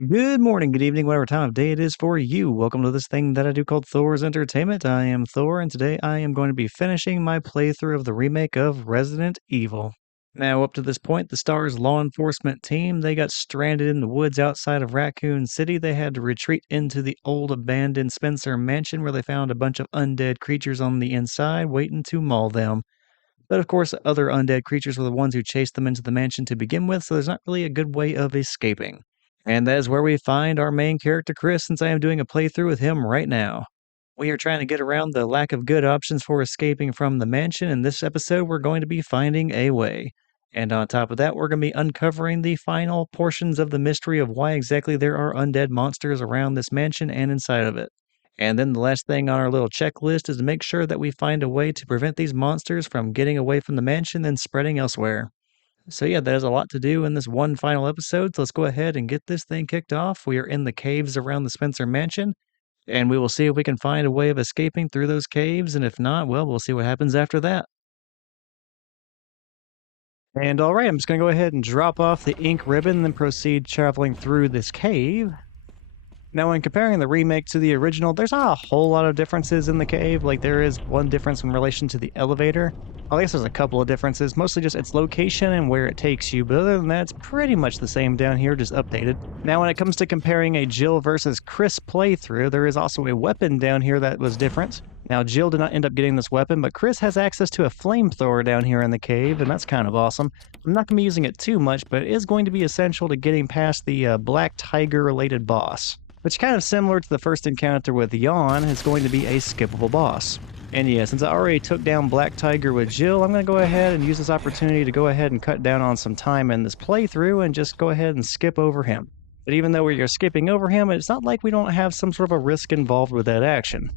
Good morning, good evening, whatever time of day it is for you. Welcome to this thing that I do called Thor's Entertainment. I am Thor, and today I am going to be finishing my playthrough of the remake of Resident Evil. Now, up to this point, the Star's law enforcement team, they got stranded in the woods outside of Raccoon City. They had to retreat into the old abandoned Spencer mansion where they found a bunch of undead creatures on the inside waiting to maul them. But of course, other undead creatures were the ones who chased them into the mansion to begin with, so there's not really a good way of escaping. And that is where we find our main character, Chris, since I am doing a playthrough with him right now. We are trying to get around the lack of good options for escaping from the mansion. In this episode, we're going to be finding a way. And on top of that, we're going to be uncovering the final portions of the mystery of why exactly there are undead monsters around this mansion and inside of it. And then the last thing on our little checklist is to make sure that we find a way to prevent these monsters from getting away from the mansion and spreading elsewhere. So yeah, there's a lot to do in this one final episode. So let's go ahead and get this thing kicked off. We are in the caves around the Spencer Mansion, and we will see if we can find a way of escaping through those caves. And if not, well, we'll see what happens after that. And all right, I'm just going to go ahead and drop off the ink ribbon and then proceed traveling through this cave. Now, when comparing the remake to the original, there's not a whole lot of differences in the cave. Like, there is one difference in relation to the elevator. I guess there's a couple of differences, mostly just its location and where it takes you, but other than that, it's pretty much the same down here, just updated. Now, when it comes to comparing a Jill versus Chris playthrough, there is also a weapon down here that was different. Now, Jill did not end up getting this weapon, but Chris has access to a flamethrower down here in the cave, and that's kind of awesome. I'm not going to be using it too much, but it is going to be essential to getting past the Black Tiger-related boss, which, kind of similar to the first encounter with Yawn, is going to be a skippable boss. And yeah, since I already took down Black Tiger with Jill, I'm going to go ahead and use this opportunity to go ahead and cut down on some time in this playthrough and just go ahead and skip over him. But even though we are skipping over him, it's not like we don't have some sort of a risk involved with that action.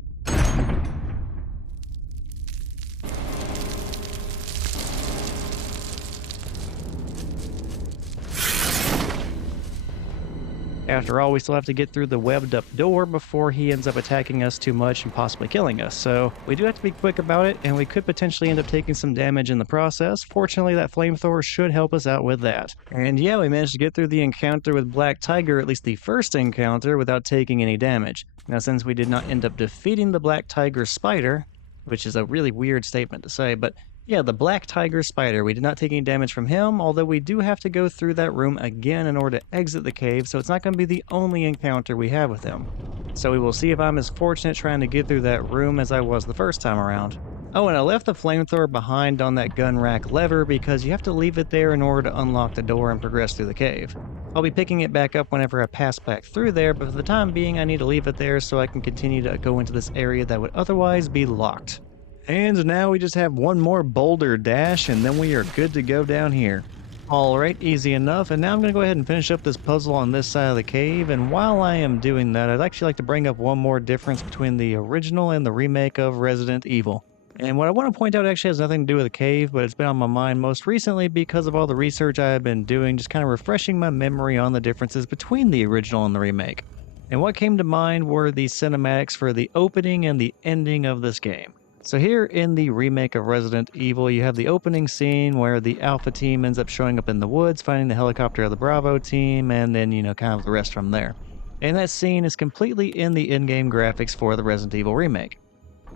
After all, we still have to get through the webbed up door before he ends up attacking us too much and possibly killing us. So we do have to be quick about it, and we could potentially end up taking some damage in the process. Fortunately, that flamethrower should help us out with that. And yeah, we managed to get through the encounter with Black Tiger, at least the first encounter, without taking any damage. Now, since we did not end up defeating the Black Tiger spider, which is a really weird statement to say, but yeah, the Black Tiger Spider. We did not take any damage from him, although we do have to go through that room again in order to exit the cave, so it's not going to be the only encounter we have with him. So we will see if I'm as fortunate trying to get through that room as I was the first time around. Oh, and I left the flamethrower behind on that gun rack lever because you have to leave it there in order to unlock the door and progress through the cave. I'll be picking it back up whenever I pass back through there, but for the time being I need to leave it there so I can continue to go into this area that would otherwise be locked. And now we just have one more boulder dash, and then we are good to go down here. Alright, easy enough, and now I'm going to go ahead and finish up this puzzle on this side of the cave, and while I am doing that, I'd actually like to bring up one more difference between the original and the remake of Resident Evil. And what I want to point out actually has nothing to do with the cave, but it's been on my mind most recently because of all the research I have been doing, just kind of refreshing my memory on the differences between the original and the remake. And what came to mind were the cinematics for the opening and the ending of this game. So here in the remake of Resident Evil, you have the opening scene where the Alpha team ends up showing up in the woods, finding the helicopter of the Bravo team, and then, kind of the rest from there. And that scene is completely in the in-game graphics for the Resident Evil remake.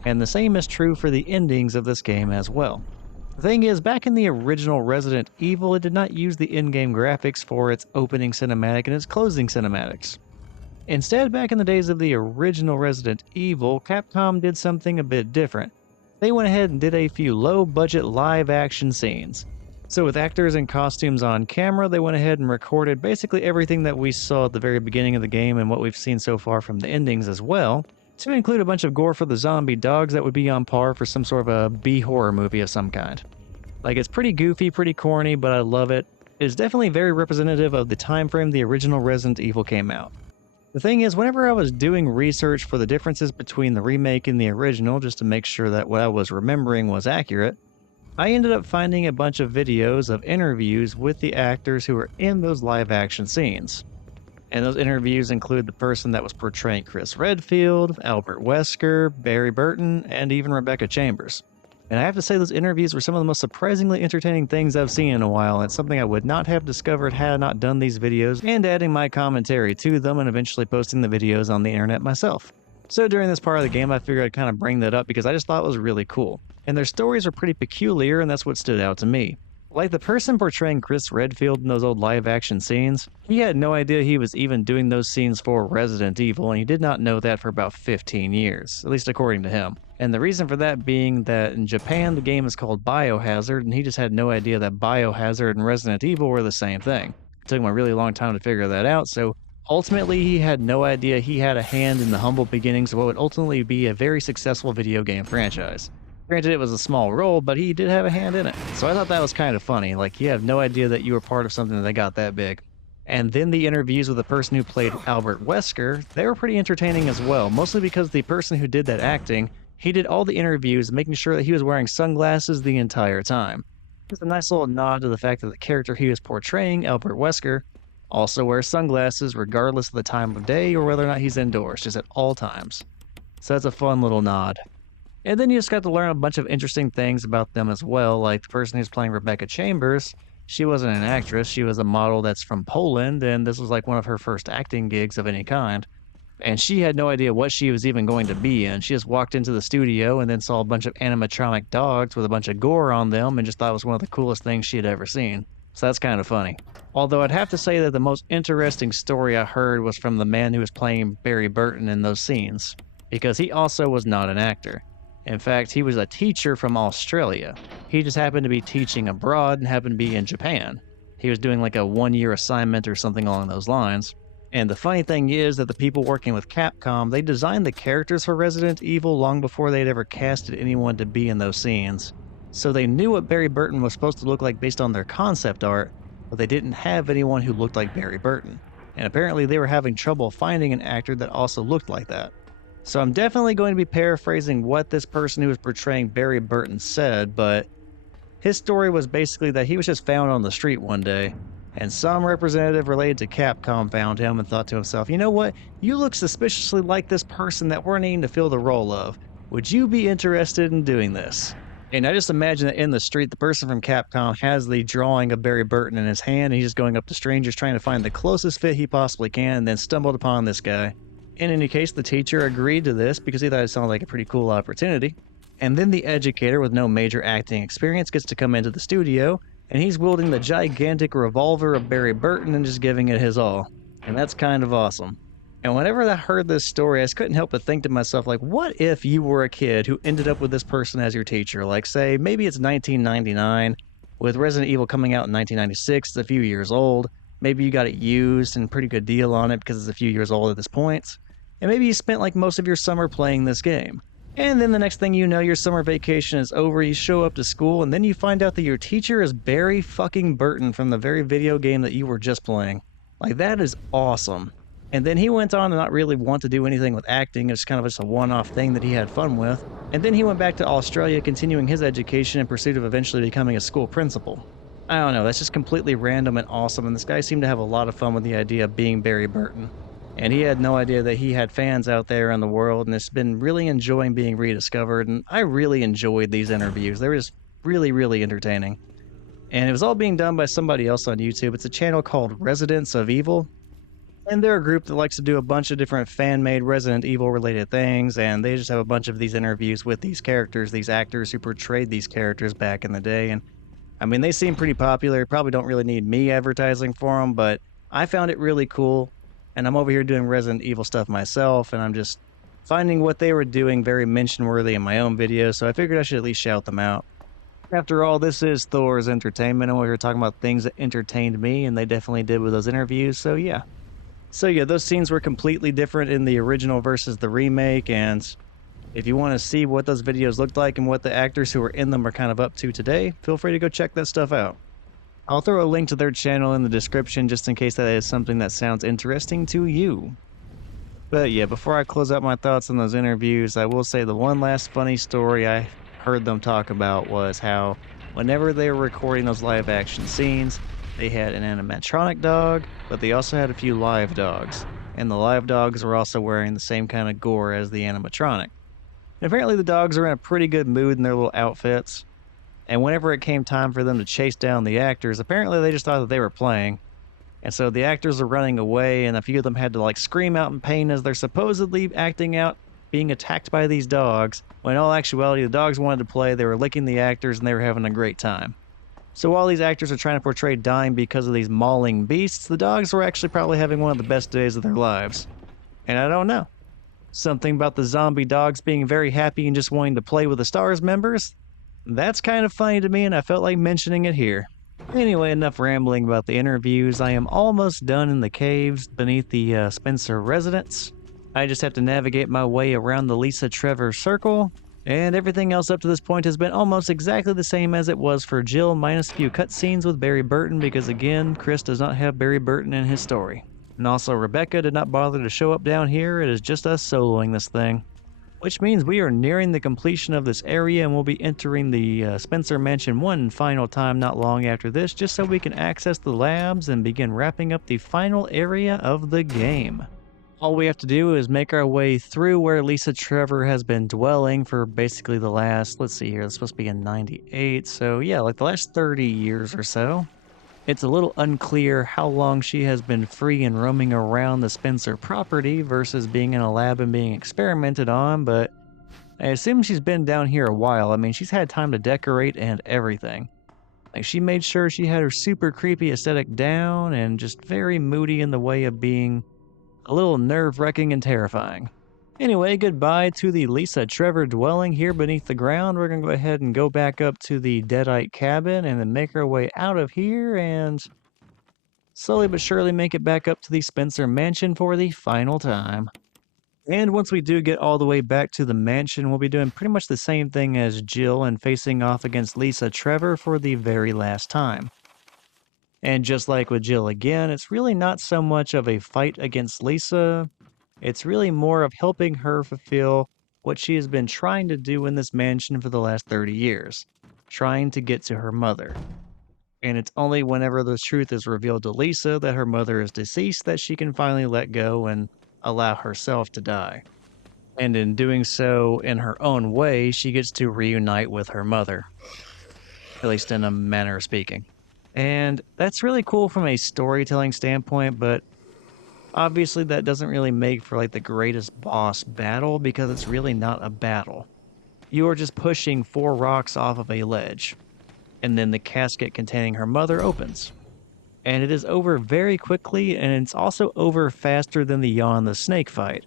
And the same is true for the endings of this game as well. The thing is, back in the original Resident Evil, it did not use the in-game graphics for its opening cinematic and its closing cinematics. Instead, back in the days of the original Resident Evil, Capcom did something a bit different. They went ahead and did a few low-budget live-action scenes. So with actors and costumes on camera, they went ahead and recorded basically everything that we saw at the very beginning of the game and what we've seen so far from the endings as well, to include a bunch of gore for the zombie dogs that would be on par for some sort of a B-horror movie of some kind. Like, it's pretty goofy, pretty corny, but I love it. It is definitely very representative of the time frame the original Resident Evil came out. The thing is, whenever I was doing research for the differences between the remake and the original, just to make sure that what I was remembering was accurate, I ended up finding a bunch of videos of interviews with the actors who were in those live-action scenes. And those interviews include the person that was portraying Chris Redfield, Albert Wesker, Barry Burton, and even Rebecca Chambers. And I have to say, those interviews were some of the most surprisingly entertaining things I've seen in a while. It's something I would not have discovered had I not done these videos and adding my commentary to them and eventually posting the videos on the internet myself. So during this part of the game, I figured I'd kind of bring that up because I just thought it was really cool. And their stories are pretty peculiar, and that's what stood out to me. Like the person portraying Chris Redfield in those old live action scenes, he had no idea he was even doing those scenes for Resident Evil, and he did not know that for about 15 years, at least according to him. And the reason for that being that in Japan the game is called Biohazard, and he just had no idea that Biohazard and Resident Evil were the same thing. It took him a really long time to figure that out, so ultimately he had no idea he had a hand in the humble beginnings of what would ultimately be a very successful video game franchise. Granted, it was a small role, but he did have a hand in it. So I thought that was kind of funny. Like, you have no idea that you were part of something that got that big. And then the interviews with the person who played Albert Wesker, they were pretty entertaining as well, mostly because the person who did that acting, he did all the interviews making sure that he was wearing sunglasses the entire time. It's a nice little nod to the fact that the character he was portraying, Albert Wesker, also wears sunglasses regardless of the time of day or whether or not he's indoors, just at all times. So that's a fun little nod. And then you just got to learn a bunch of interesting things about them as well, like the person who's playing Rebecca Chambers. She wasn't an actress, she was a model that's from Poland, and this was like one of her first acting gigs of any kind. And she had no idea what she was even going to be in. She just walked into the studio and then saw a bunch of animatronic dogs with a bunch of gore on them and just thought it was one of the coolest things she had ever seen. So that's kind of funny. Although I'd have to say that the most interesting story I heard was from the man who was playing Barry Burton in those scenes, because he also was not an actor. In fact, he was a teacher from Australia. He just happened to be teaching abroad and happened to be in Japan. He was doing like a 1-year assignment or something along those lines. And the funny thing is that the people working with Capcom, they designed the characters for Resident Evil long before they'd ever casted anyone to be in those scenes. So they knew what Barry Burton was supposed to look like based on their concept art, but they didn't have anyone who looked like Barry Burton. And apparently they were having trouble finding an actor that also looked like that. So I'm definitely going to be paraphrasing what this person who was portraying Barry Burton said, but his story was basically that he was just found on the street one day, and some representative related to Capcom found him and thought to himself, you know what, you look suspiciously like this person that we're needing to fill the role of. Would you be interested in doing this? And I just imagine that in the street, the person from Capcom has the drawing of Barry Burton in his hand, and he's just going up to strangers trying to find the closest fit he possibly can, and then stumbled upon this guy. In any case, the teacher agreed to this because he thought it sounded like a pretty cool opportunity. And then the educator with no major acting experience gets to come into the studio, and he's wielding the gigantic revolver of Barry Burton and just giving it his all. And that's kind of awesome. And whenever I heard this story, I just couldn't help but think to myself, like, what if you were a kid who ended up with this person as your teacher? Like, say, maybe it's 1999, with Resident Evil coming out in 1996, it's a few years old. Maybe you got it used and pretty good deal on it because it's a few years old at this point. And maybe you spent like most of your summer playing this game. And then the next thing you know, your summer vacation is over, you show up to school, and then you find out that your teacher is Barry fucking Burton from the very video game that you were just playing. Like, that is awesome. And then he went on to not really want to do anything with acting. It's kind of just a one-off thing that he had fun with. And then he went back to Australia, continuing his education in pursuit of eventually becoming a school principal. I don't know, that's just completely random and awesome, and this guy seemed to have a lot of fun with the idea of being Barry Burton. And he had no idea that he had fans out there in the world, and it's been really enjoying being rediscovered, and I really enjoyed these interviews. They were just really, really entertaining. And it was all being done by somebody else on YouTube. It's a channel called Residents of Evil, and they're a group that likes to do a bunch of different fan-made Resident Evil related things, and they just have a bunch of these interviews with these characters, these actors who portrayed these characters back in the day. And I mean, they seem pretty popular. Probably don't really need me advertising for them, but I found it really cool. And I'm over here doing Resident Evil stuff myself, and I'm just finding what they were doing very mention-worthy in my own videos, so I figured I should at least shout them out. After all, this is Thor's Entertainment, and we're here talking about things that entertained me, and they definitely did with those interviews, so yeah. So yeah, those scenes were completely different in the original versus the remake, and if you want to see what those videos looked like and what the actors who were in them are kind of up to today, feel free to go check that stuff out. I'll throw a link to their channel in the description just in case that is something that sounds interesting to you. But yeah, before I close out my thoughts on those interviews, I will say the one last funny story I heard them talk about was how whenever they were recording those live action scenes, they had an animatronic dog, but they also had a few live dogs. And the live dogs were also wearing the same kind of gore as the animatronic. And apparently the dogs are in a pretty good mood in their little outfits. And whenever it came time for them to chase down the actors, apparently they just thought that they were playing. And so the actors are running away, and a few of them had to like scream out in pain as they're supposedly acting out being attacked by these dogs, when in all actuality, the dogs wanted to play, they were licking the actors, and they were having a great time. So while these actors are trying to portray dying because of these mauling beasts, the dogs were actually probably having one of the best days of their lives. And I don't know. Something about the zombie dogs being very happy and just wanting to play with the STARS members? That's kind of funny to me, and I felt like mentioning it here. Anyway, enough rambling about the interviews. I am almost done in the caves beneath the Spencer residence. I just have to navigate my way around the Lisa Trevor circle, and everything else up to this point has been almost exactly the same as it was for Jill, minus a few cutscenes with Barry Burton, because again, Chris does not have Barry Burton in his story. And also, Rebecca did not bother to show up down here. It is just us soloing this thing. Which means we are nearing the completion of this area, and we'll be entering the Spencer Mansion one final time not long after this, just so we can access the labs and begin wrapping up the final area of the game. All we have to do is make our way through where Lisa Trevor has been dwelling for basically the last, let's see here, it's supposed to be in 98, so yeah, like the last 30 years or so. It's a little unclear how long she has been free and roaming around the Spencer property versus being in a lab and being experimented on, but I assume she's been down here a while. I mean, she's had time to decorate and everything. Like, she made sure she had her super creepy aesthetic down and just very moody in the way of being a little nerve-wracking and terrifying. Anyway, goodbye to the Lisa Trevor dwelling here beneath the ground. We're going to go ahead and go back up to the Deadite cabin and then make our way out of here and slowly but surely make it back up to the Spencer mansion for the final time. And once we do get all the way back to the mansion, we'll be doing pretty much the same thing as Jill and facing off against Lisa Trevor for the very last time. And just like with Jill again, it's really not so much of a fight against Lisa. It's really more of helping her fulfill what she has been trying to do in this mansion for the last 30 years, trying to get to her mother. And it's only whenever the truth is revealed to Lisa that her mother is deceased that she can finally let go and allow herself to die. And in doing so in her own way, she gets to reunite with her mother, at least in a manner of speaking. And that's really cool from a storytelling standpoint, but obviously that doesn't really make for like the greatest boss battle because it's really not a battle. You are just pushing 4 rocks off of a ledge, and then the casket containing her mother opens. And it is over very quickly, and it's also over faster than the Yawn the Snake fight.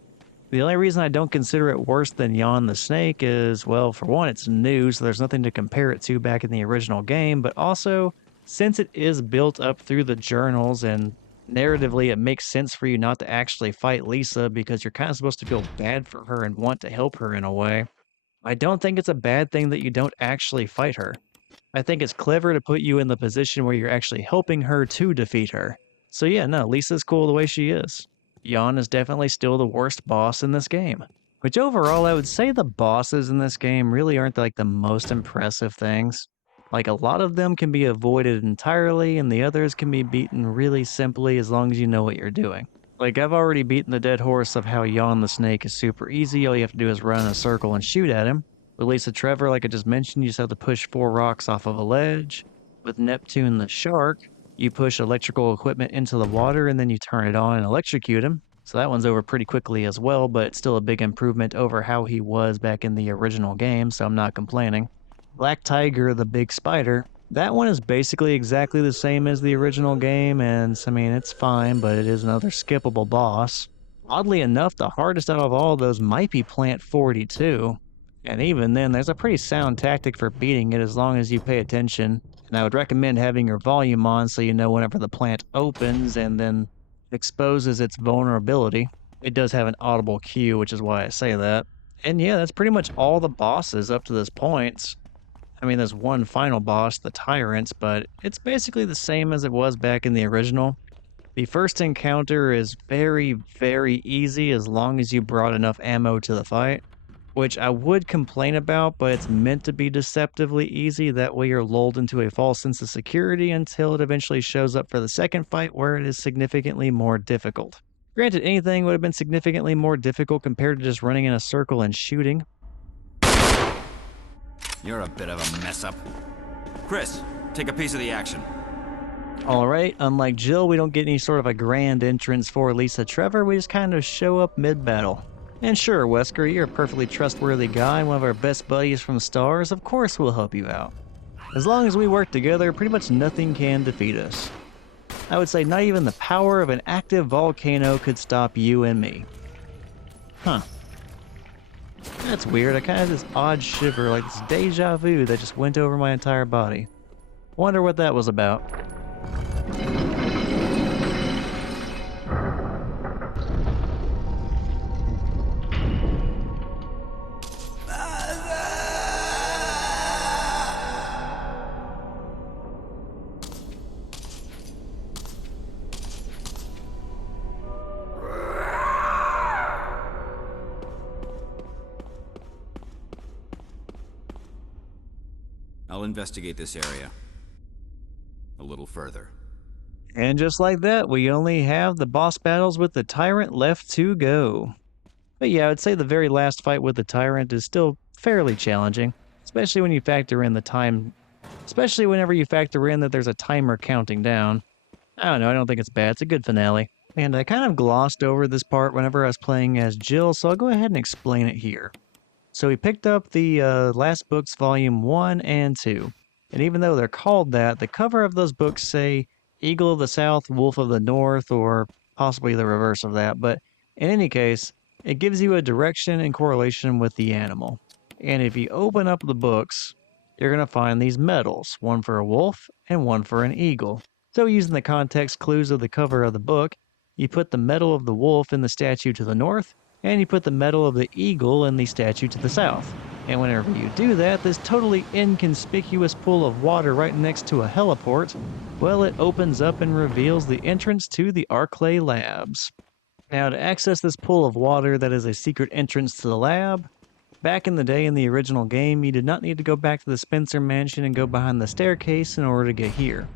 The only reason I don't consider it worse than Yawn the Snake is, well, for one, it's new, so there's nothing to compare it to back in the original game, but also, since it is built up through the journals and narratively, it makes sense for you not to actually fight Lisa because you're kind of supposed to feel bad for her and want to help her in a way. I don't think it's a bad thing that you don't actually fight her. I think it's clever to put you in the position where you're actually helping her to defeat her. So yeah, no, Lisa's cool the way she is. Yawn is definitely still the worst boss in this game. Which overall, I would say the bosses in this game really aren't like the most impressive things. Like, a lot of them can be avoided entirely, and the others can be beaten really simply as long as you know what you're doing. Like, I've already beaten the dead horse of how Yawn the Snake is super easy. All you have to do is run in a circle and shoot at him. With Lisa Trevor, like I just mentioned, you just have to push 4 rocks off of a ledge. With Neptune the Shark, you push electrical equipment into the water and then you turn it on and electrocute him. So that one's over pretty quickly as well, but it's still a big improvement over how he was back in the original game, so I'm not complaining. Black Tiger, the big spider, that one is basically exactly the same as the original game, and I mean, it's fine, but it is another skippable boss. Oddly enough, the hardest out of all of those might be Plant 42. And even then, there's a pretty sound tactic for beating it as long as you pay attention. And I would recommend having your volume on so you know whenever the plant opens and then exposes its vulnerability. It does have an audible cue, which is why I say that. And yeah, that's pretty much all the bosses up to this point. I mean, there's one final boss, the Tyrant, but it's basically the same as it was back in the original. The first encounter is very, very easy as long as you brought enough ammo to the fight, which I would complain about, but it's meant to be deceptively easy. That way you're lulled into a false sense of security until it eventually shows up for the second fight where it is significantly more difficult. Granted, anything would have been significantly more difficult compared to just running in a circle and shooting. You're a bit of a mess-up. Chris, take a piece of the action. Alright, unlike Jill, we don't get any sort of a grand entrance for Lisa Trevor, we just kind of show up mid-battle. And sure, Wesker, you're a perfectly trustworthy guy and one of our best buddies from Stars, of course we'll help you out. As long as we work together, pretty much nothing can defeat us. I would say not even the power of an active volcano could stop you and me. Huh. That's weird, I kind of have this odd shiver, like this deja vu that just went over my entire body. Wonder what that was about. I'll investigate this area a little further. And just like that, we only have the boss battles with the Tyrant left to go. But yeah, I would say the very last fight with the Tyrant is still fairly challenging, especially when you factor in the time, especially whenever you factor in that there's a timer counting down. I don't know, I don't think it's bad, it's a good finale. And I kind of glossed over this part whenever I was playing as Jill, so I'll go ahead and explain it here. So we picked up the last books, volume 1 and 2. And even though they're called that, the cover of those books say Eagle of the South, Wolf of the North, or possibly the reverse of that. But in any case, it gives you a direction and correlation with the animal. And if you open up the books, you're going to find these medals, one for a wolf and one for an eagle. So using the context clues of the cover of the book, you put the medal of the wolf in the statue to the north, and you put the medal of the eagle in the statue to the south. And whenever you do that, this totally inconspicuous pool of water right next to a heliport, well, it opens up and reveals the entrance to the Arclay Labs. Now, to access this pool of water that is a secret entrance to the lab, back in the day in the original game, you did not need to go back to the Spencer Mansion and go behind the staircase in order to get here.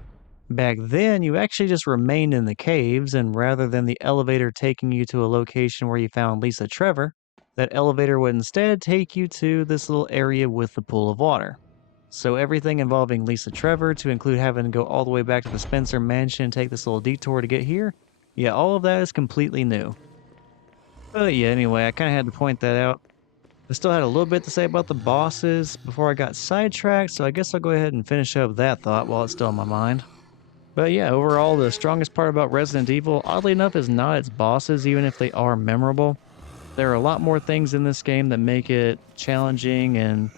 Back then, you actually just remained in the caves, and rather than the elevator taking you to a location where you found Lisa Trevor, that elevator would instead take you to this little area with the pool of water. So everything involving Lisa Trevor, to include having to go all the way back to the Spencer Mansion and take this little detour to get here, yeah, all of that is completely new. But yeah, anyway, I kind of had to point that out. I still had a little bit to say about the bosses before I got sidetracked, so I guess I'll go ahead and finish up that thought while it's still in my mind. But yeah, overall, the strongest part about Resident Evil, oddly enough, is not its bosses, even if they are memorable. There are a lot more things in this game that make it challenging and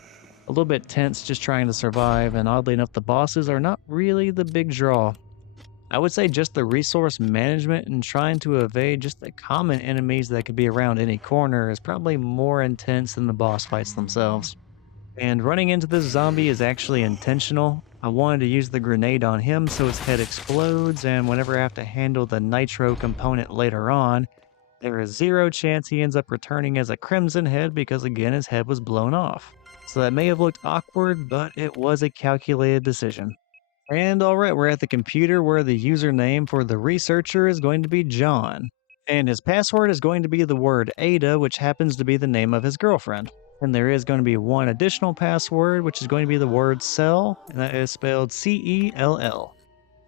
a little bit tense just trying to survive, and oddly enough, the bosses are not really the big draw. I would say just the resource management and trying to evade just the common enemies that could be around any corner is probably more intense than the boss fights themselves. And running into this zombie is actually intentional. I wanted to use the grenade on him so his head explodes, and whenever I have to handle the nitro component later on, there is zero chance he ends up returning as a crimson head because again his head was blown off. So that may have looked awkward, but it was a calculated decision. And alright, we're at the computer where the username for the researcher is going to be John. And his password is going to be the word Ada, which happens to be the name of his girlfriend. And there is going to be one additional password, which is going to be the word cell, and that is spelled C-E-L-L.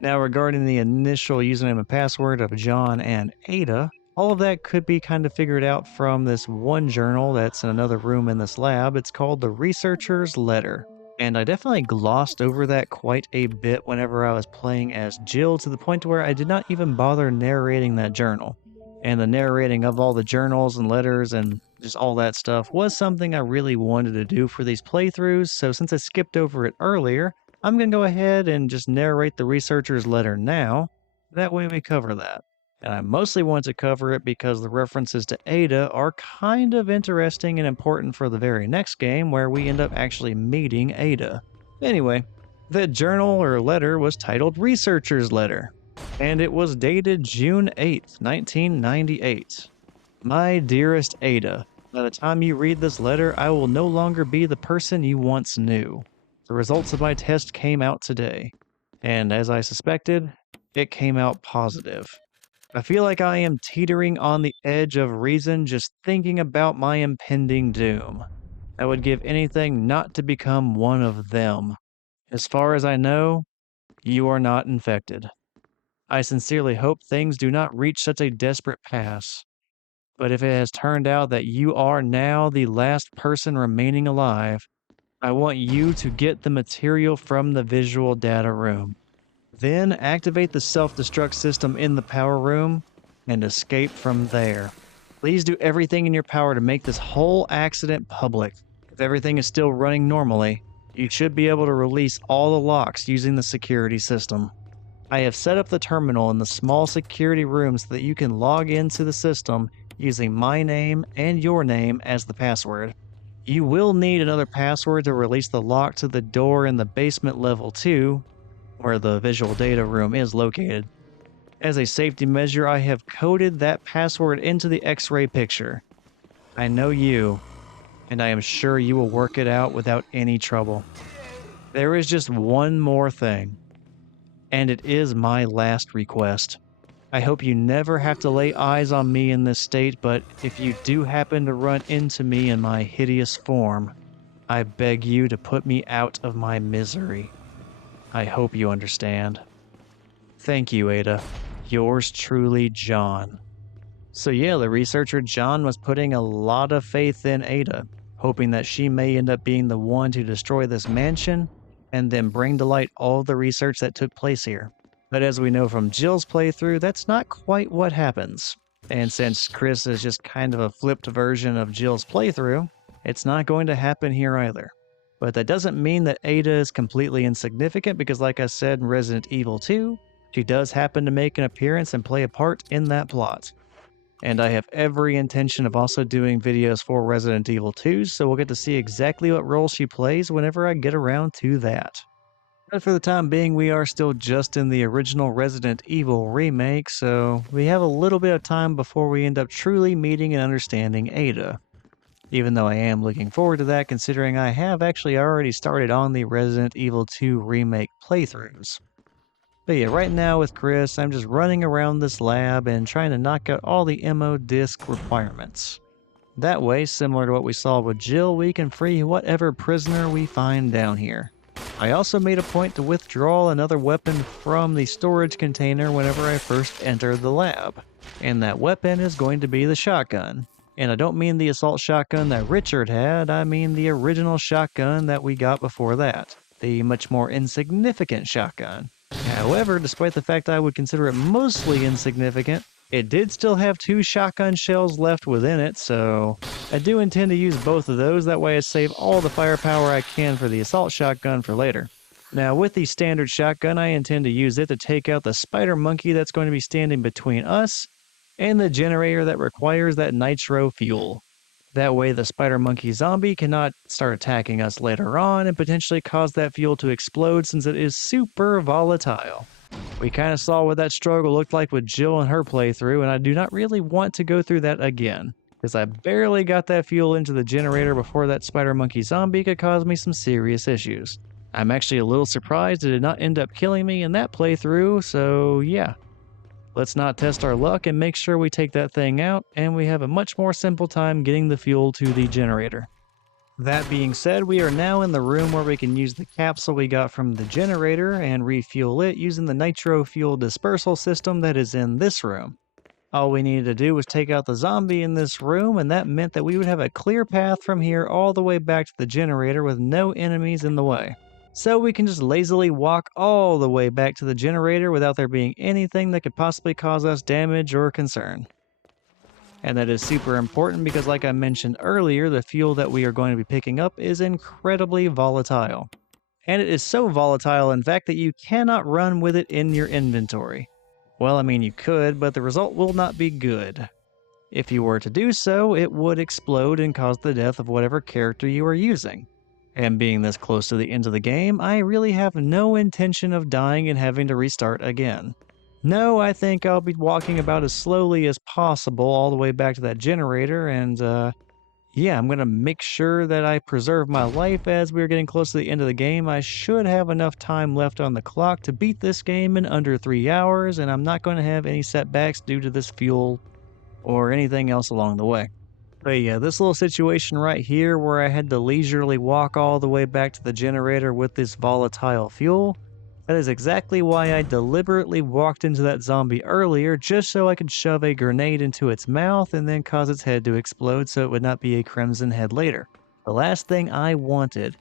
Now, regarding the initial username and password of John and Ada, all of that could be kind of figured out from this one journal that's in another room in this lab. It's called the Researcher's Letter. And I definitely glossed over that quite a bit whenever I was playing as Jill, to the point where I did not even bother narrating that journal. And the narrating of all the journals and letters and just all that stuff was something I really wanted to do for these playthroughs, so since I skipped over it earlier, I'm going to go ahead and just narrate the researcher's letter now. That way we cover that. And I mostly want to cover it because the references to Ada are kind of interesting and important for the very next game where we end up actually meeting Ada. Anyway, the journal or letter was titled Researcher's Letter, and it was dated June 8th, 1998. My dearest Ada, by the time you read this letter, I will no longer be the person you once knew. The results of my test came out today, and as I suspected, it came out positive. I feel like I am teetering on the edge of reason just thinking about my impending doom. I would give anything not to become one of them. As far as I know, you are not infected. I sincerely hope things do not reach such a desperate pass. But if it has turned out that you are now the last person remaining alive, I want you to get the material from the visual data room. Then activate the self-destruct system in the power room and escape from there. Please do everything in your power to make this whole accident public. If everything is still running normally, you should be able to release all the locks using the security system. I have set up the terminal in the small security room so that you can log into the system using my name and your name as the password. You will need another password to release the lock to the door in the basement level 2, where the visual data room is located. As a safety measure, I have coded that password into the X-ray picture. I know you, and I am sure you will work it out without any trouble. There is just one more thing, and it is my last request. I hope you never have to lay eyes on me in this state, but if you do happen to run into me in my hideous form, I beg you to put me out of my misery. I hope you understand. Thank you, Ada. Yours truly, John. So yeah, the researcher John was putting a lot of faith in Ada, hoping that she may end up being the one to destroy this mansion and then bring to light all the research that took place here. But as we know from Jill's playthrough, that's not quite what happens. And since Chris is just kind of a flipped version of Jill's playthrough, it's not going to happen here either. But that doesn't mean that Ada is completely insignificant because like I said in Resident Evil 2, she does happen to make an appearance and play a part in that plot. And I have every intention of also doing videos for Resident Evil 2, so we'll get to see exactly what role she plays whenever I get around to that. But for the time being, we are still just in the original Resident Evil remake, so we have a little bit of time before we end up truly meeting and understanding Ada. Even though I am looking forward to that, considering I have actually already started on the Resident Evil 2 remake playthroughs. But yeah, right now with Chris, I'm just running around this lab and trying to knock out all the MO disc requirements. That way, similar to what we saw with Jill, we can free whatever prisoner we find down here. I also made a point to withdraw another weapon from the storage container whenever I first enter the lab. And that weapon is going to be the shotgun. And I don't mean the assault shotgun that Richard had, I mean the original shotgun that we got before that. The much more insignificant shotgun. However, despite the fact I would consider it mostly insignificant, it did still have 2 shotgun shells left within it, so I do intend to use both of those, that way I save all the firepower I can for the assault shotgun for later. Now with the standard shotgun, I intend to use it to take out the spider monkey that's going to be standing between us and the generator that requires that nitro fuel. That way the spider monkey zombie cannot start attacking us later on and potentially cause that fuel to explode since it is super volatile. We kind of saw what that struggle looked like with Jill and her playthrough, and I do not really want to go through that again, because I barely got that fuel into the generator before that spider monkey zombie could cause me some serious issues. I'm actually a little surprised it did not end up killing me in that playthrough, so yeah. Let's not test our luck and make sure we take that thing out, and we have a much more simple time getting the fuel to the generator. That being said, we are now in the room where we can use the capsule we got from the generator and refuel it using the nitro fuel dispersal system that is in this room. All we needed to do was take out the zombie in this room, and that meant that we would have a clear path from here all the way back to the generator with no enemies in the way. So we can just lazily walk all the way back to the generator without there being anything that could possibly cause us damage or concern. And that is super important because like I mentioned earlier, the fuel that we are going to be picking up is incredibly volatile. And it is so volatile in fact that you cannot run with it in your inventory. Well, I mean you could, but the result will not be good. If you were to do so, it would explode and cause the death of whatever character you are using. And being this close to the end of the game, I really have no intention of dying and having to restart again. No, I think I'll be walking about as slowly as possible all the way back to that generator, and yeah, I'm gonna make sure that I preserve my life as we're getting close to the end of the game. I should have enough time left on the clock to beat this game in under 3 hours, and I'm not going to have any setbacks due to this fuel or anything else along the way. But yeah, this little situation right here where I had to leisurely walk all the way back to the generator with this volatile fuel, that is exactly why I deliberately walked into that zombie earlier, just so I could shove a grenade into its mouth and then cause its head to explode so it would not be a crimson head later. The last thing I wanted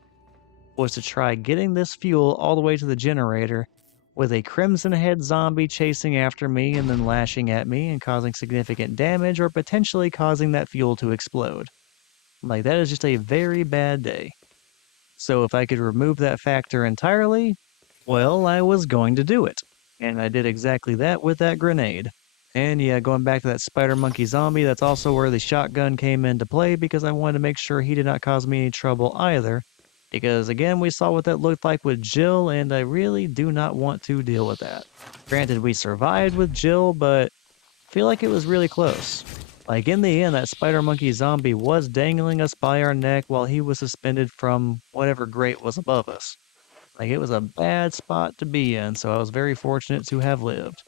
was to try getting this fuel all the way to the generator with a crimson head zombie chasing after me and then lashing at me and causing significant damage or potentially causing that fuel to explode. Like, that is just a very bad day. So if I could remove that factor entirely, well, I was going to do it. And I did exactly that with that grenade. And yeah, going back to that spider monkey zombie, that's also where the shotgun came into play because I wanted to make sure he did not cause me any trouble either. Because again, we saw what that looked like with Jill, and I really do not want to deal with that. Granted, we survived with Jill, but I feel like it was really close. Like, in the end, that spider monkey zombie was dangling us by our neck while he was suspended from whatever grate was above us. Like, it was a bad spot to be in, so I was very fortunate to have lived.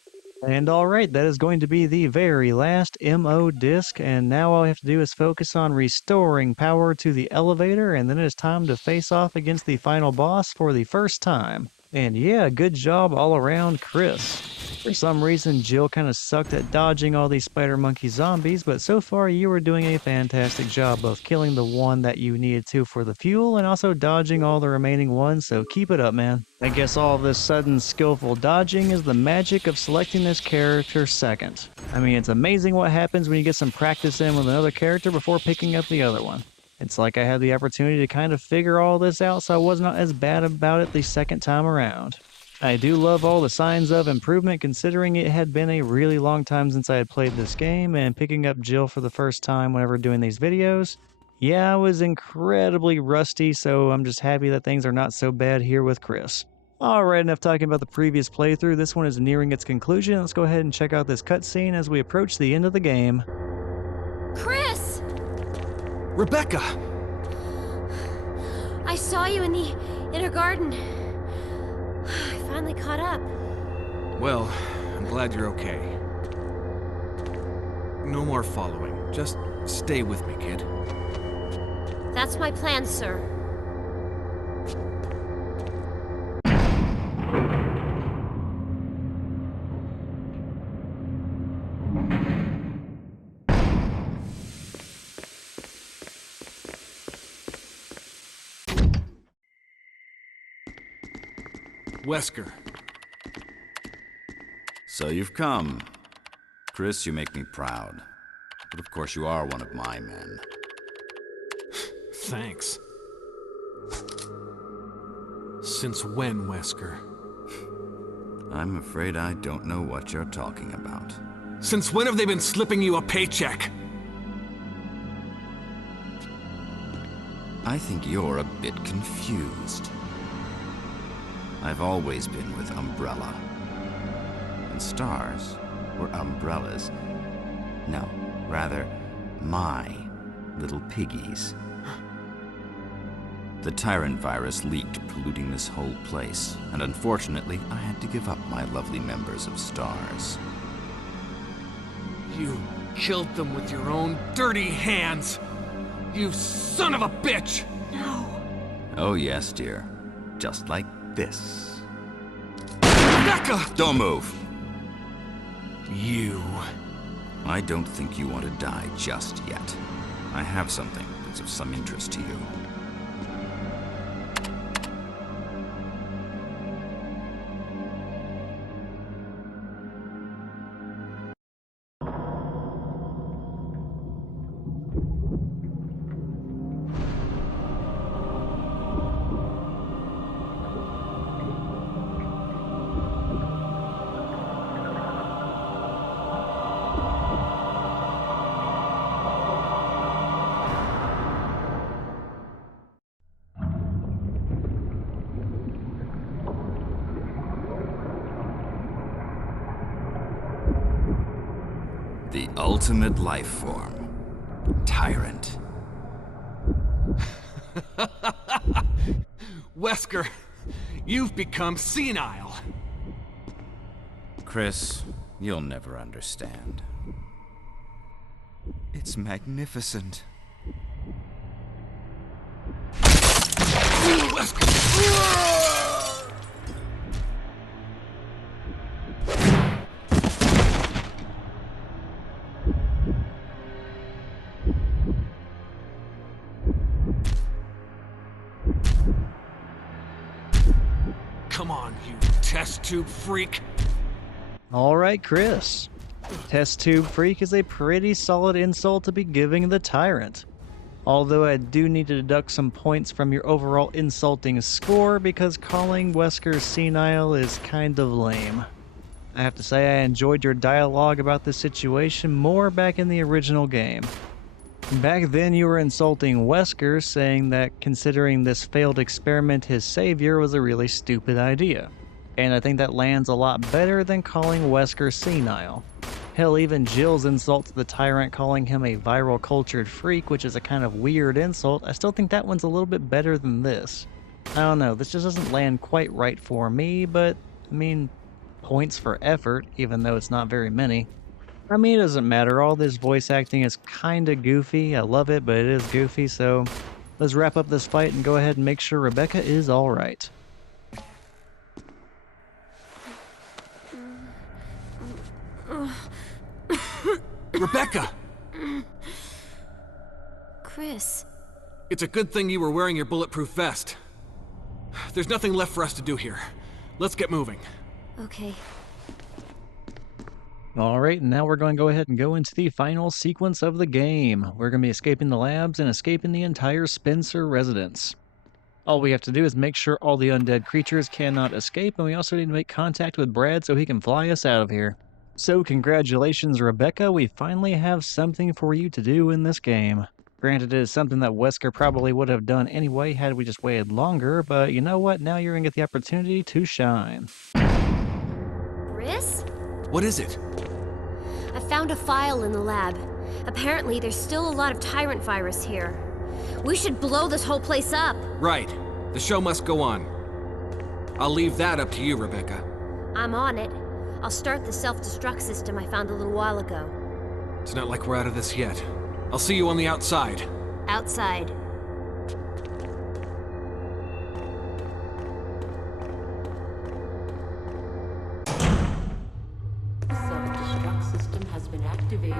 And alright, that is going to be the very last MO disc, and now all I have to do is focus on restoring power to the elevator, and then it is time to face off against the final boss for the first time. And yeah, good job all around, Chris. For some reason, Jill kind of sucked at dodging all these spider monkey zombies, but so far you were doing a fantastic job both killing the one that you needed to for the fuel and also dodging all the remaining ones, so keep it up, man. I guess all of this sudden skillful dodging is the magic of selecting this character second. I mean, it's amazing what happens when you get some practice in with another character before picking up the other one. It's like I had the opportunity to kind of figure all this out, so I was not as bad about it the second time around. I do love all the signs of improvement considering it had been a really long time since I had played this game, and picking up Jill for the first time whenever doing these videos. Yeah, I was incredibly rusty, so I'm just happy that things are not so bad here with Chris. Alright, enough talking about the previous playthrough. This one is nearing its conclusion. Let's go ahead and check out this cutscene as we approach the end of the game. Chris! Rebecca! I saw you in the inner garden. I finally caught up. Well, I'm glad you're okay. No more following. Just stay with me, kid. That's my plan, sir. Wesker. So you've come. Chris, you make me proud. But of course you are one of my men. Thanks. Since when, Wesker? I'm afraid I don't know what you're talking about. Since when have they been slipping you a paycheck? I think you're a bit confused. I've always been with Umbrella. And stars were umbrellas. No, rather, my little piggies. The Tyrant virus leaked, polluting this whole place, and unfortunately, I had to give up my lovely members of Stars. You killed them with your own dirty hands! You son of a bitch! No. Oh yes, dear. Just like this. Rebecca! Don't move! You... I don't think you want to die just yet. I have something that's of some interest to you. The ultimate life form. Tyrant. Wesker, you've become senile. Chris, you'll never understand. It's magnificent. Come on, you test tube freak. All right, Chris. Test tube freak is a pretty solid insult to be giving the Tyrant. Although I do need to deduct some points from your overall insulting score because calling Wesker senile is kind of lame. I have to say I enjoyed your dialogue about this situation more back in the original game. Back then you were insulting Wesker, saying that considering this failed experiment his savior was a really stupid idea. And I think that lands a lot better than calling Wesker senile. Hell, even Jill's insult to the Tyrant calling him a viral cultured freak, which is a kind of weird insult, I still think that one's a little bit better than this. I don't know, this just doesn't land quite right for me, but, I mean, points for effort, even though it's not very many. I mean, it doesn't matter, all this voice acting is kinda goofy, I love it, but it is goofy, so let's wrap up this fight and go ahead and make sure Rebecca is alright. Rebecca! Chris. It's a good thing you were wearing your bulletproof vest. There's nothing left for us to do here. Let's get moving. Okay. Alright, now we're going to go ahead and go into the final sequence of the game. We're going to be escaping the labs and escaping the entire Spencer residence. All we have to do is make sure all the undead creatures cannot escape, and we also need to make contact with Brad so he can fly us out of here. So congratulations, Rebecca, we finally have something for you to do in this game. Granted, it is something that Wesker probably would have done anyway had we just waited longer, but you know what, now you're going to get the opportunity to shine. Chris? What is it? I found a file in the lab. Apparently, there's still a lot of Tyrant virus here. We should blow this whole place up. Right. The show must go on. I'll leave that up to you, Rebecca. I'm on it. I'll start the self-destruct system I found a little while ago. It's not like we're out of this yet. I'll see you on the outside. Outside. Self-destruct system has been activated.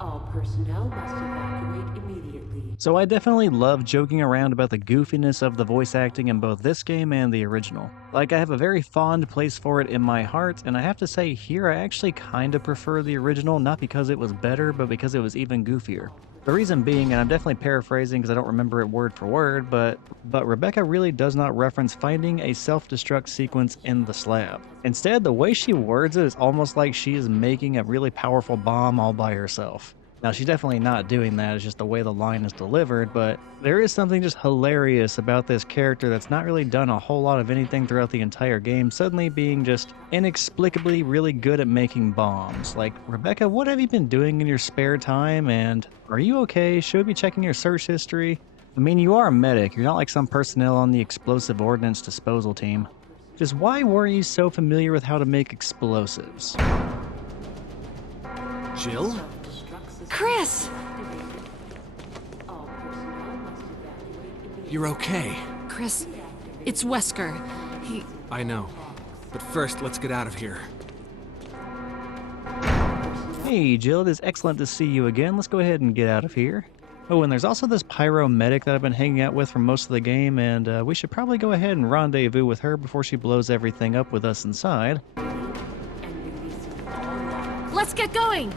All personnel must evacuate immediately. So I definitely love joking around about the goofiness of the voice acting in both this game and the original. Like, I have a very fond place for it in my heart, and I have to say here I actually kinda prefer the original, not because it was better, but because it was even goofier. The reason being, and I'm definitely paraphrasing because I don't remember it word for word, but Rebecca really does not reference finding a self-destruct sequence in the slab. Instead, the way she words it is almost like she is making a really powerful bomb all by herself. Now, she's definitely not doing that, it's just the way the line is delivered, but there is something just hilarious about this character that's not really done a whole lot of anything throughout the entire game, suddenly being just inexplicably really good at making bombs. Like, Rebecca, what have you been doing in your spare time, and are you okay? Should we be checking your search history? I mean, you are a medic, you're not like some personnel on the explosive ordnance disposal team. Just why weren't you so familiar with how to make explosives? Jill? Chris! You're okay. Chris, it's Wesker. I know. But first, let's get out of here. Hey Jill, it is excellent to see you again. Let's go ahead and get out of here. Oh, and there's also this pyro medic that I've been hanging out with for most of the game, and we should probably go ahead and rendezvous with her before she blows everything up with us inside. Let's get going!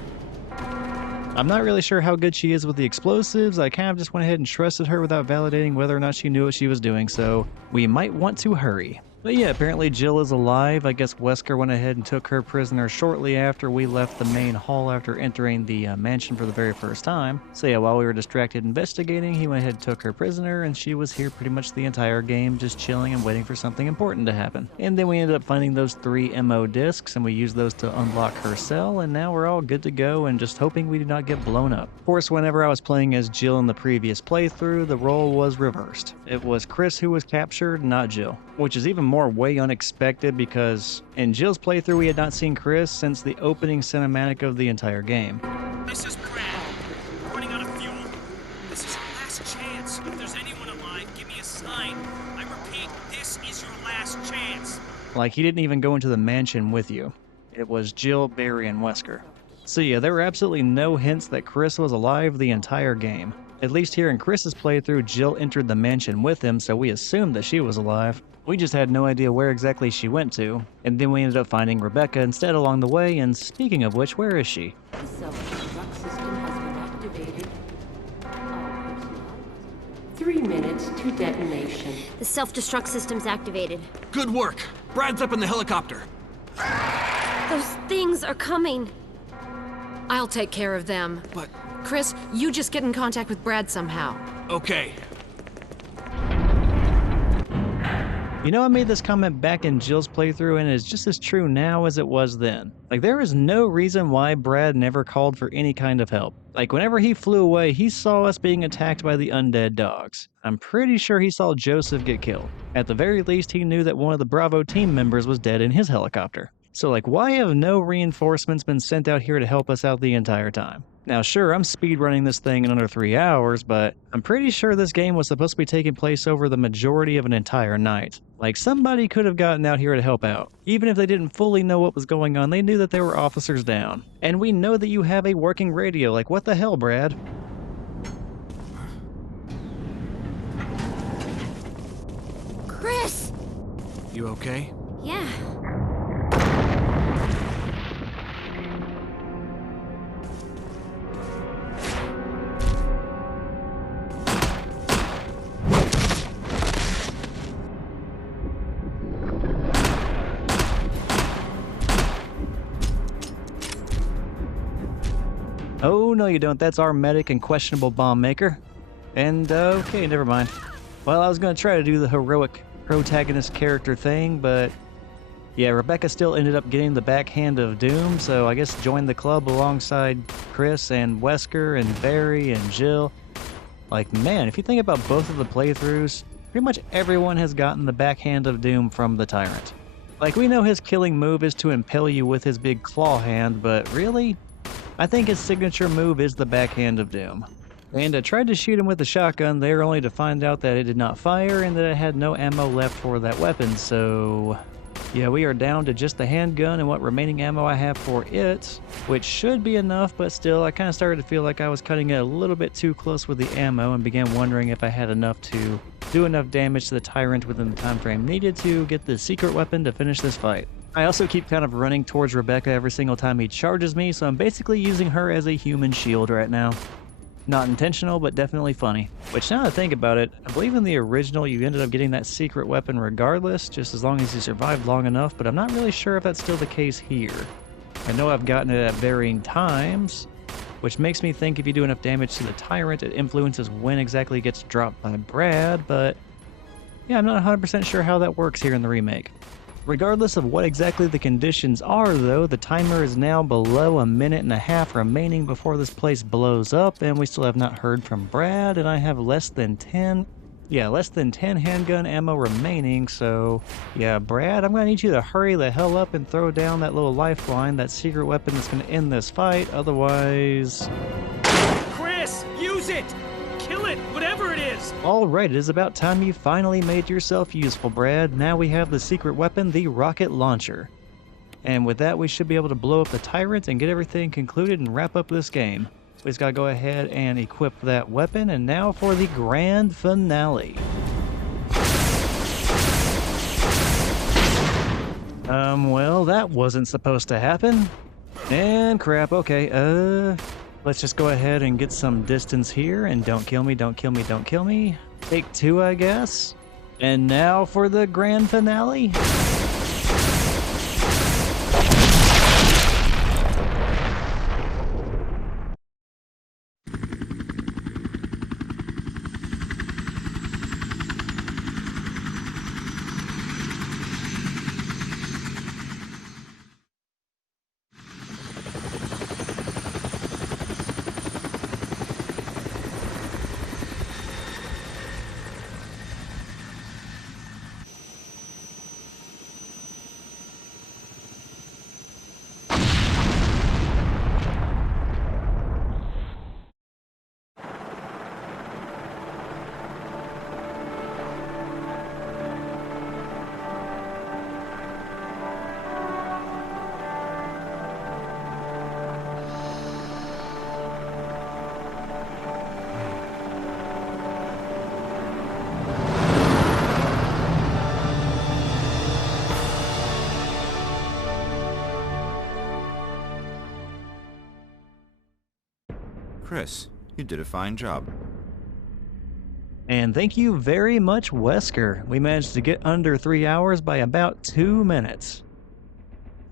I'm not really sure how good she is with the explosives. I kind of just went ahead and trusted her without validating whether or not she knew what she was doing, so we might want to hurry. But yeah, apparently Jill is alive. I guess Wesker went ahead and took her prisoner shortly after we left the main hall after entering the mansion for the very first time. So yeah, while we were distracted investigating, he went ahead and took her prisoner, and she was here pretty much the entire game, just chilling and waiting for something important to happen. And then we ended up finding those 3 MO discs, and we used those to unlock her cell, and now we're all good to go and just hoping we do not get blown up. Of course, whenever I was playing as Jill in the previous playthrough, the role was reversed. It was Chris who was captured, not Jill. Which is even more way unexpected because in Jill's playthrough we had not seen Chris since the opening cinematic of the entire game. This is Brad. Like, he didn't even go into the mansion with you. It was Jill, Barry, and Wesker. So yeah, there were absolutely no hints that Chris was alive the entire game. At least here in Chris's playthrough, Jill entered the mansion with him, so we assumed that she was alive. We just had no idea where exactly she went to, and then we ended up finding Rebecca instead along the way, and speaking of which, where is she? The self-destruct system has been activated. All personnel. 3 minutes to detonation. The self-destruct system's activated. Good work! Brad's up in the helicopter. Those things are coming. I'll take care of them. But, Chris, you just get in contact with Brad somehow. okay. You know, I made this comment back in Jill's playthrough, and it's just as true now as it was then. Like, there is no reason why Brad never called for any kind of help. Like, whenever he flew away, he saw us being attacked by the undead dogs. I'm pretty sure he saw Joseph get killed. At the very least, he knew that one of the Bravo team members was dead in his helicopter. So, like, why have no reinforcements been sent out here to help us out the entire time? Now, sure, I'm speedrunning this thing in under 3 hours, but I'm pretty sure this game was supposed to be taking place over the majority of an entire night. Like, somebody could have gotten out here to help out. Even if they didn't fully know what was going on, they knew that there were officers down. And we know that you have a working radio. Like, what the hell, Brad? Chris! You okay? Yeah. Oh, no you don't. That's our medic and questionable bomb maker. And, okay, never mind. Well, I was going to try to do the heroic protagonist character thing, but yeah, Rebecca still ended up getting the backhand of doom, so I guess joined the club alongside Chris and Wesker and Barry and Jill. Like, man, if you think about both of the playthroughs, pretty much everyone has gotten the backhand of doom from the Tyrant. Like, we know his killing move is to impale you with his big claw hand, but really? I think his signature move is the backhand of doom. And I tried to shoot him with the shotgun there only to find out that it did not fire and that it had no ammo left for that weapon, so yeah, we are down to just the handgun and what remaining ammo I have for it, which should be enough, but still, I kind of started to feel like I was cutting it a little bit too close with the ammo and began wondering if I had enough to do enough damage to the Tyrant within the time frame needed to get the secret weapon to finish this fight. I also keep kind of running towards Rebecca every single time he charges me, so I'm basically using her as a human shield right now. Not intentional, but definitely funny. Which, now that I think about it, I believe in the original you ended up getting that secret weapon regardless, just as long as you survived long enough, but I'm not really sure if that's still the case here. I know I've gotten it at varying times, which makes me think if you do enough damage to the Tyrant, it influences when exactly it gets dropped by Brad, but yeah, I'm not 100% sure how that works here in the remake. Regardless of what exactly the conditions are, though, the timer is now below 1.5 minutes remaining before this place blows up, and we still have not heard from Brad, and I have less than 10 handgun ammo remaining, so yeah, Brad, I'm gonna need you to hurry the hell up and throw down that little lifeline, that secret weapon that's gonna end this fight, otherwise... Chris, use it! Kill it, whatever it is! Alright, it is about time you finally made yourself useful, Brad. Now we have the secret weapon, the rocket launcher. And with that, we should be able to blow up the Tyrant and get everything concluded and wrap up this game. We just gotta go ahead and equip that weapon, and now for the grand finale. Well, that wasn't supposed to happen. And crap, okay, let's just go ahead and get some distance here, and don't kill me, don't kill me, don't kill me. Take 2, I guess. And now for the grand finale. Chris, you did a fine job. And thank you very much, Wesker. We managed to get under 3 hours by about 2 minutes.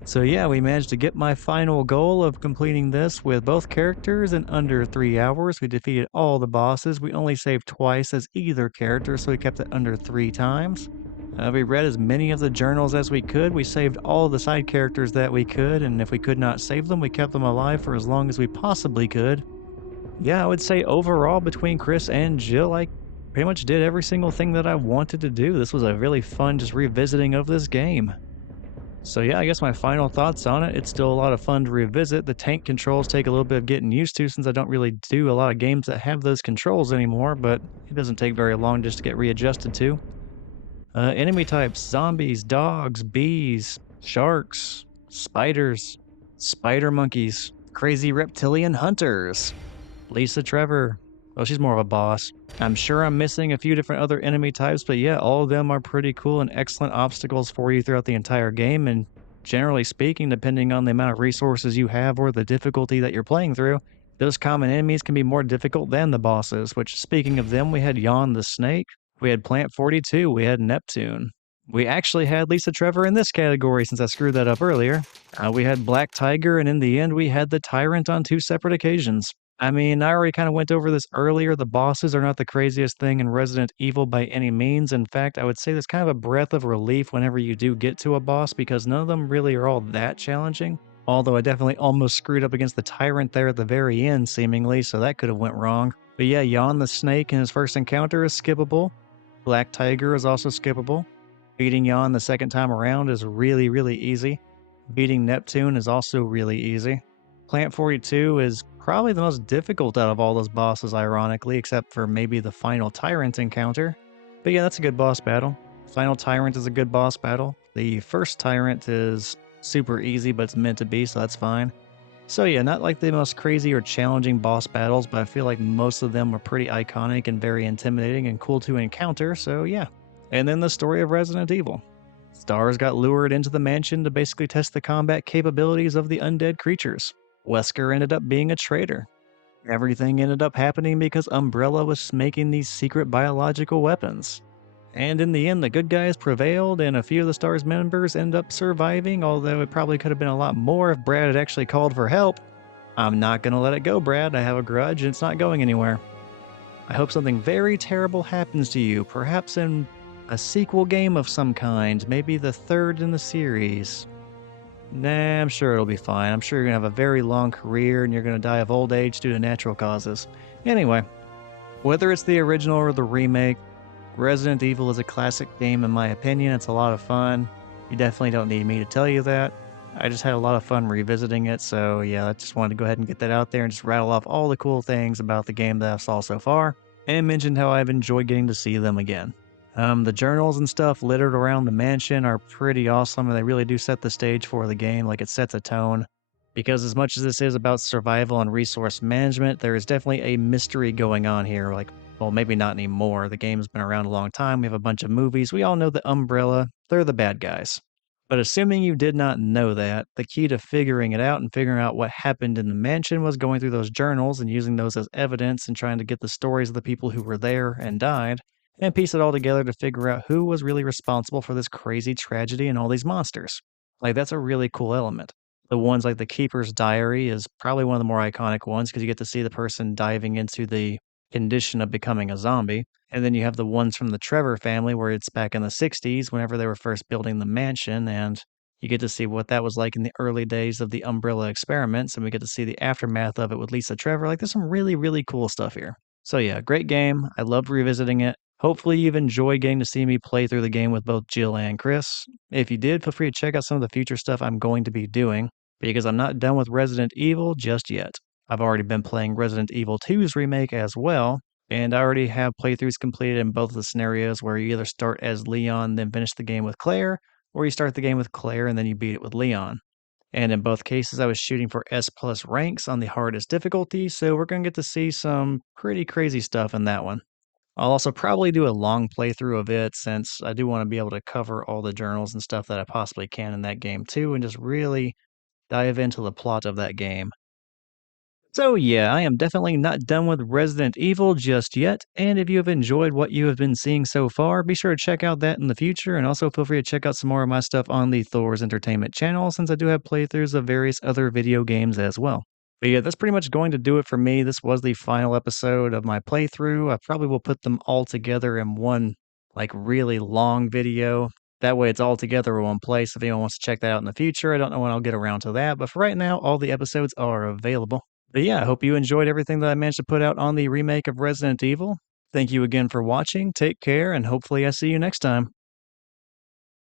So yeah, we managed to get my final goal of completing this with both characters in under 3 hours. We defeated all the bosses. We only saved twice as either character, so we kept it under 3 times. We read as many of the journals as we could. We saved all the side characters that we could, and if we could not save them, we kept them alive for as long as we possibly could. Yeah, I would say overall between Chris and Jill, I pretty much did every single thing that I wanted to do. This was a really fun just revisiting of this game. So yeah, I guess my final thoughts on it, it's still a lot of fun to revisit. The tank controls take a little bit of getting used to since I don't really do a lot of games that have those controls anymore, but it doesn't take very long just to get readjusted to. Enemy types: zombies, dogs, bees, sharks, spiders, spider monkeys, crazy reptilian hunters, Lisa Trevor. Well, she's more of a boss. I'm sure I'm missing a few different other enemy types, but yeah, all of them are pretty cool and excellent obstacles for you throughout the entire game. And generally speaking, depending on the amount of resources you have or the difficulty that you're playing through, those common enemies can be more difficult than the bosses, which, speaking of them, we had Yawn the Snake, we had Plant 42, we had Neptune. We actually had Lisa Trevor in this category since I screwed that up earlier. We had Black Tiger, and in the end, we had the Tyrant on 2 separate occasions. I mean, I already kind of went over this earlier. The bosses are not the craziest thing in Resident Evil by any means. In fact, I would say there's kind of a breath of relief whenever you do get to a boss because none of them really are all that challenging. Although I definitely almost screwed up against the Tyrant there at the very end, seemingly, so that could have went wrong. But yeah, Yawn the Snake in his first encounter is skippable. Black Tiger is also skippable. Beating Yawn the second time around is really, really easy. Beating Neptune is also really easy. Plant 42 is probably the most difficult out of all those bosses, ironically, except for maybe the final Tyrant encounter. But yeah, that's a good boss battle. Final Tyrant is a good boss battle. The first Tyrant is super easy, but it's meant to be, so that's fine. So yeah, not like the most crazy or challenging boss battles, but I feel like most of them were pretty iconic and very intimidating and cool to encounter, so yeah. And then the story of Resident Evil. Stars got lured into the mansion to basically test the combat capabilities of the undead creatures. Wesker ended up being a traitor. Everything ended up happening because Umbrella was making these secret biological weapons. And in the end, the good guys prevailed, and a few of the STARS members ended up surviving, although it probably could have been a lot more if Brad had actually called for help. I'm not gonna let it go, Brad. I have a grudge, and it's not going anywhere. I hope something very terrible happens to you, perhaps in a sequel game of some kind, maybe the third in the series. Nah, I'm sure it'll be fine. I'm sure you're gonna have a very long career and you're gonna die of old age due to natural causes. Anyway, whether it's the original or the remake, Resident Evil is a classic game in my opinion. It's a lot of fun. You definitely don't need me to tell you that. I just had a lot of fun revisiting it, so yeah, I just wanted to go ahead and get that out there and just rattle off all the cool things about the game that I saw so far, and mentioned how I've enjoyed getting to see them again. The journals and stuff littered around the mansion are pretty awesome, and they really do set the stage for the game, like it sets a tone. Because as much as this is about survival and resource management, there is definitely a mystery going on here, like, well, maybe not anymore. The game's been around a long time, we have a bunch of movies, we all know the Umbrella, they're the bad guys. But assuming you did not know that, the key to figuring it out and figuring out what happened in the mansion was going through those journals and using those as evidence and trying to get the stories of the people who were there and died, and piece it all together to figure out who was really responsible for this crazy tragedy and all these monsters. Like, that's a really cool element. The ones like the Keeper's Diary is probably one of the more iconic ones because you get to see the person diving into the condition of becoming a zombie. And then you have the ones from the Trevor family where it's back in the 60s whenever they were first building the mansion, and you get to see what that was like in the early days of the Umbrella experiments, and we get to see the aftermath of it with Lisa Trevor. Like, there's some really, really cool stuff here. So yeah, great game. I loved revisiting it. Hopefully you've enjoyed getting to see me play through the game with both Jill and Chris. If you did, feel free to check out some of the future stuff I'm going to be doing, because I'm not done with Resident Evil just yet. I've already been playing Resident Evil 2's remake as well, and I already have playthroughs completed in both of the scenarios where you either start as Leon, then finish the game with Claire, or you start the game with Claire and then you beat it with Leon. And in both cases, I was shooting for S+ ranks on the hardest difficulty, so we're going to get to see some pretty crazy stuff in that one. I'll also probably do a long playthrough of it since I do want to be able to cover all the journals and stuff that I possibly can in that game too, and just really dive into the plot of that game. So, yeah, I am definitely not done with Resident Evil just yet. And if you have enjoyed what you have been seeing so far, be sure to check out that in the future. And also feel free to check out some more of my stuff on the Thor's Entertainment channel, since I do have playthroughs of various other video games as well. But yeah, that's pretty much going to do it for me. This was the final episode of my playthrough. I probably will put them all together in one, like, really long video. That way it's all together in one place. If anyone wants to check that out in the future, I don't know when I'll get around to that. But for right now, all the episodes are available. But yeah, I hope you enjoyed everything that I managed to put out on the remake of Resident Evil. Thank you again for watching. Take care, and hopefully I see you next time.